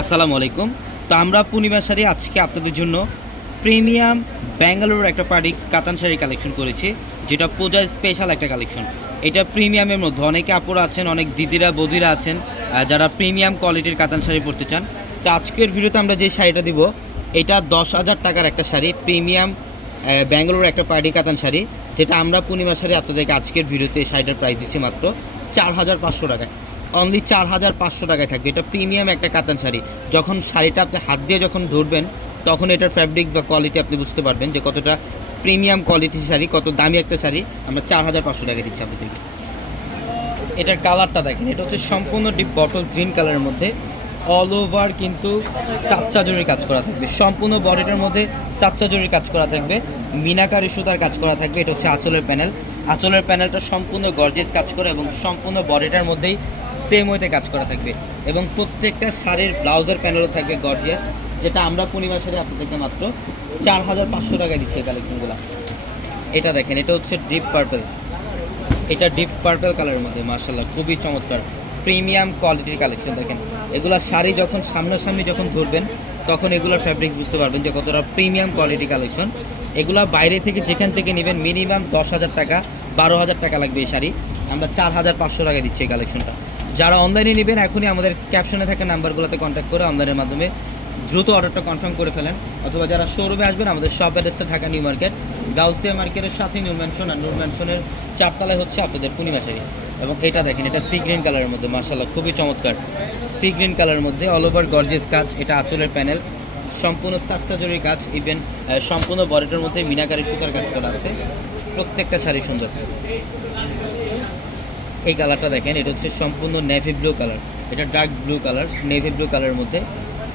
আসসালামু আলাইকুম। তো আমরা পূর্ণিমা শাড়ি আজকে আপনাদের জন্য প্রিমিয়াম ব্যাঙ্গালোর একটা পার্টি কাতান শাড়ি কালেকশন করেছি, যেটা পূজার স্পেশাল একটা কালেকশন। এটা প্রিমিয়ামের মধ্যে অনেকে আপুরা আছেন, অনেক দিদিরা বৌদিরা আছেন যারা প্রিমিয়াম কোয়ালিটির কাতান শাড়ি পরতে চান। তো আজকের ভিডিওতে আমরা যে শাড়িটা দিব, এটা 10,000 টাকার একটা শাড়ি, প্রিমিয়াম ব্যাঙ্গালোর একটা পার্টি কাতান শাড়ি, যেটা আমরা পূর্ণিমা শাড়ি আপনাদেরকে আজকের ভিডিওতে এই শাড়িটার প্রাইস দিচ্ছি মাত্র 4,500 টাকায়। অনলি 4,500 টাকায় থাকবে। এটা প্রিমিয়াম একটা কাতান শাড়ি। যখন শাড়িটা আপনি হাত দিয়ে যখন ধরবেন, তখন এটার ফ্যাব্রিক বা কোয়ালিটি আপনি বুঝতে পারবেন যে কতটা প্রিমিয়াম কোয়ালিটির শাড়ি, কত দামি একটা শাড়ি। আমরা 4,500 টাকা দিচ্ছি আপনাদেরকে। এটার কালারটা দেখেন, এটা হচ্ছে সম্পূর্ণ ডিপ বটল গ্রিন কালারের মধ্যে অল ওভার কিন্তু সাচ্চা জরির কাজ করা থাকবে। সম্পূর্ণ বডিটার মধ্যে সাচ্চা জরির কাজ করা থাকবে, মিনাকারি সুতার কাজ করা থাকবে। এটা হচ্ছে আঁচলের প্যানেল। আঁচলের প্যানেলটা সম্পূর্ণ গর্জিয়াস কাজ করে এবং সম্পূর্ণ বডিটার মধ্যেই সেম ওয়েতে কাজ করা থাকবে। এবং প্রত্যেকটা শাড়ির ব্লাউজের প্যানেলও থাকবে গর্জিয়াস, যেটা আমরা পূর্ণিমা শাড়ি আপনাদেরকে মাত্র 4,500 টাকায় দিচ্ছি এই কালেকশনগুলো। এটা দেখেন, এটা হচ্ছে ডিপ পার্পল। এটা ডিপ পার্পল কালারের মধ্যে মাশাআল্লাহ খুবই চমৎকার প্রিমিয়াম কোয়ালিটির কালেকশন। দেখেন, এগুলা শাড়ি যখন সামনাসামনি যখন ধরবেন, তখন এগুলোর ফ্যাব্রিক্স বুঝতে পারবেন যে কতটা প্রিমিয়াম কোয়ালিটি কালেকশন। এগুলা বাইরে থেকে যেখান থেকে নেবেন মিনিমাম 10,000 টাকা 12,000 টাকা লাগবে এই শাড়ি। আমরা 4,500 টাকায় দিচ্ছি এই কালেকশনটা। যারা অনলাইনে নেবেন, এখনই আমাদের ক্যাপশনে থাকা নাম্বারগুলোতে কন্ট্যাক্ট করে অনলাইনের মাধ্যমে দ্রুত অর্ডারটা কনফার্ম করে ফেলেন। অথবা যারা শোরুমে আসবেন, আমাদের শপ অ্যাড্রেসটা ঢাকা নিউ মার্কেট, গাউসিয়া মার্কেটের সাথে নিউ ম্যানশন, আর নূর ম্যানশনের 4 তলায় হচ্ছে আপনাদের পূর্ণিমা শাড়ি। এবং এটা দেখেন, এটা সি গ্রিন কালারের মধ্যে মাশাআল্লাহ খুবই চমৎকার সি গ্রিন কালারের মধ্যে অল ওভার গর্জিয়াস কাজ। এটা আঁচলের প্যানেল, সম্পূর্ণ সাচ্চা জরির কাজ, ইভেন সম্পূর্ণ বডিটার মধ্যে মিনাকারি সুতার কাজ করা আছে। প্রত্যেকটা শাড়ি সুন্দর। এই কালারটা দেখেন, এটা হচ্ছে সম্পূর্ণ নেভি ব্লু কালার। এটা dark blue colour, navy blue কালারের মধ্যে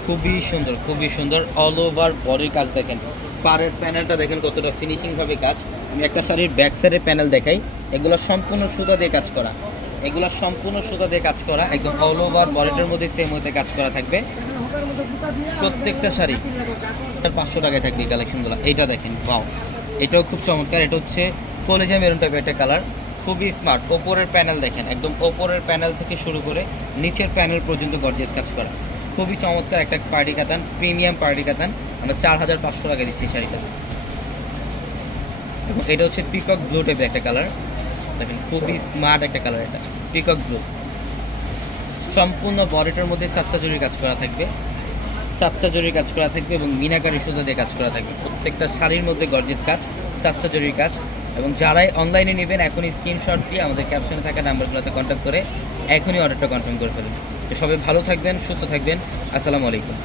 খুবই সুন্দর, খুবই সুন্দর। অল ওভার বডির কাজ দেখেন, পাড়ের প্যানেলটা দেখেন কতটা ফিনিশিংভাবে কাজ। আমি একটা শাড়ির ব্যাক সাইডের প্যানেল দেখাই। এগুলো সম্পূর্ণ সুতা দিয়ে কাজ করা, এগুলো সম্পূর্ণ সুতা দিয়ে কাজ করা, একদম অল ওভার বডিটার মধ্যে সেম হতে কাজ করা থাকবে। প্রত্যেকটা শাড়ি 500 টাকায় থাকবে এই কালেকশনগুলো। এইটা দেখেন, বাও, এটাও খুব চমৎকার। এটা হচ্ছে কলেজা মেরুন টাইপের একটা কালার, খুবই স্মার্ট। ওপরের প্যানেল দেখেন, একদম ওপরের প্যানেল থেকে শুরু করে নিচের প্যানেল পর্যন্ত গর্জিয়াস কাজ করা। খুবই চমৎকার একটা পার্টি কাতান, প্রিমিয়াম পার্টি কাতান। আমরা 4,500 টাকা দিচ্ছি এই শাড়িটা। এবং এটা হচ্ছে পিকক ব্লু টাইপের একটা কালার। দেখেন, খুবই স্মার্ট একটা কালার এটা, পিকক ব্লু। সম্পূর্ণ বডিটার মধ্যে সাচ্চা জরির কাজ করা থাকবে, সাচ্চা জরির কাজ করা থাকবে এবং মিনাকারি সুতা দিয়ে কাজ করা থাকবে। প্রত্যেকটা শাড়ির মধ্যে গর্জিয়াস কাজ, সাচ্চা জরির কাজ। এবং যারাই অনলাইনে নেবেন, এখনই স্ক্রিনশট দিয়ে আমাদের ক্যাপশনে থাকা নাম্বারগুলোতে কন্ট্যাক্ট করে এখনই অর্ডারটা কনফার্ম করে ফেলুন। তো সবাই ভালো থাকবেন, সুস্থ থাকবেন। আসসালামু আলাইকুম।